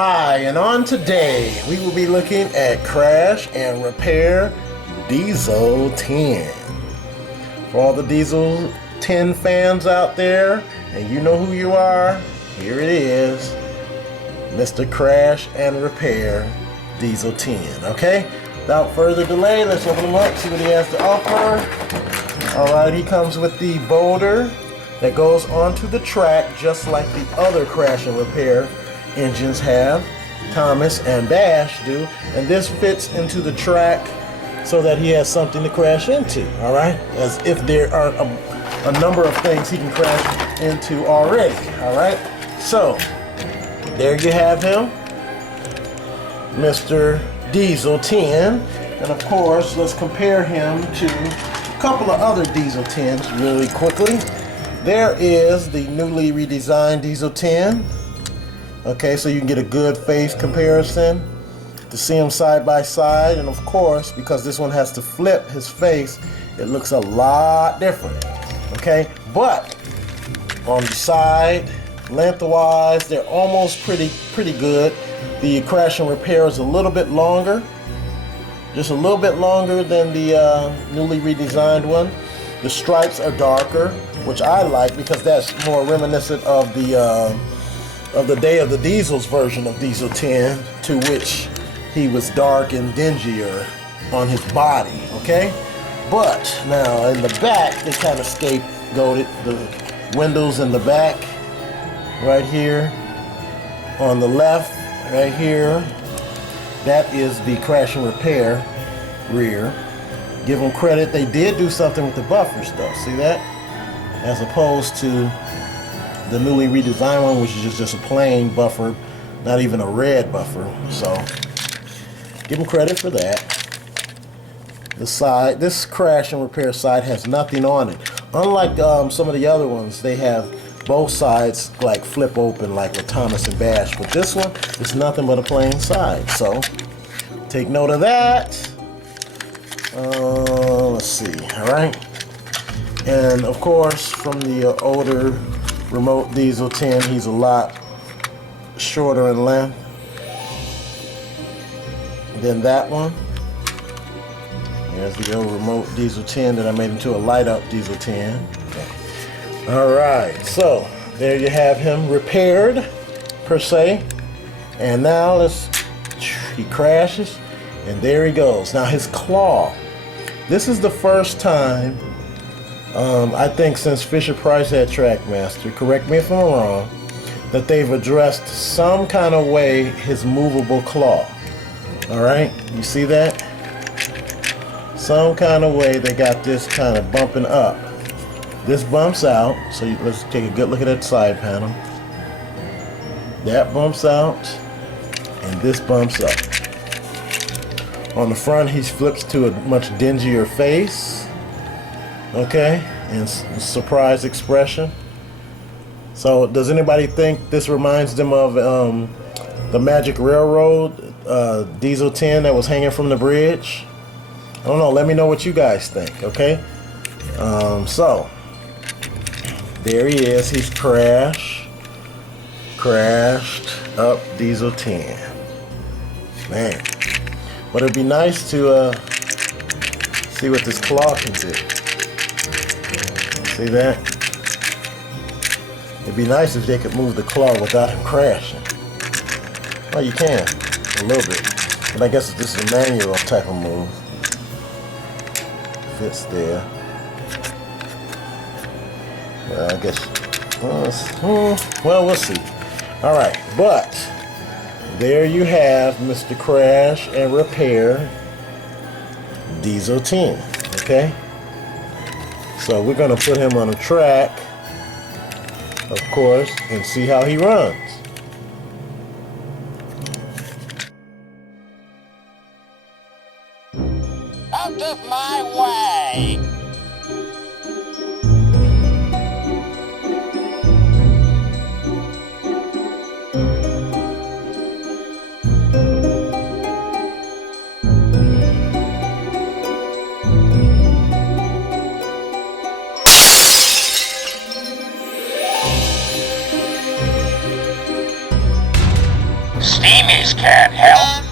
Hi, and on today we will be looking at crash and repair Diesel 10. For all the Diesel 10 fans out there, and you know who you are, here it is, Mr. Crash and Repair Diesel 10, okay? Without further delay, let's open him up, see what he has to offer. Alright, he comes with the boulder that goes onto the track just like the other crash and repair engines have, Thomas and Bash do, and this fits into the track so that he has something to crash into, all right? As if there are a number of things he can crash into already, all right? So, there you have him, Mr. Diesel 10, and of course, let's compare him to a couple of other Diesel 10s really quickly. There is the newly redesigned Diesel 10. Okay, so you can get a good face comparison to see them side by side, and of course, because this one has to flip his face, it looks a lot different. Okay, but on the side, lengthwise, they're almost pretty good. The crash and repair is a little bit longer, just a little bit longer than the newly redesigned one. The stripes are darker, which I like because that's more reminiscent of the Day of the Diesel's version of Diesel 10, to which he was dark and dingier on his body, okay? But now in the back, they kind of scapegoated the windows in the back, right here, on the left, right here. That is the crash and repair rear. Give them credit, they did do something with the buffers though, see that? As opposed to the newly redesigned one, which is just a plain buffer, not even a red buffer. So give them credit for that. The side, this crash and repair side has nothing on it. Unlike some of the other ones, they have both sides like flip open like with Thomas and Bash, but this one is nothing but a plain side. So take note of that. Let's see, all right. And of course, from the older remote Diesel 10, he's a lot shorter in length than that one. There's the old remote Diesel 10 that I made into a light up Diesel 10. Okay. All right, so there you have him repaired per se. And now he crashes and there he goes. Now his claw, this is the first time I think since Fisher-Price had Trackmaster, correct me if I'm wrong, that they've addressed some kind of way his movable claw. Alright, you see that? Some kind of way they got this kind of bumping up. This bumps out, so let's take a good look at that side panel. That bumps out, and this bumps up. On the front, he flips to a much dingier face. Okay, and surprise expression. So does anybody think this reminds them of the Magic Railroad Diesel 10 that was hanging from the bridge? I don't know, let me know what you guys think, okay? So there he is, he's crashed up Diesel 10. Man, but it'd be nice to see what this claw can do. See that? It'd be nice if they could move the claw without him crashing. Well, you can, a little bit. But I guess this is a manual type of move. Fits there. Well, I guess, well, we'll see. Alright, but there you have Mr. Crash and Repair Diesel 10, okay? So we're going to put him on a track, of course, and see how he runs. Out of my way! Police can't help.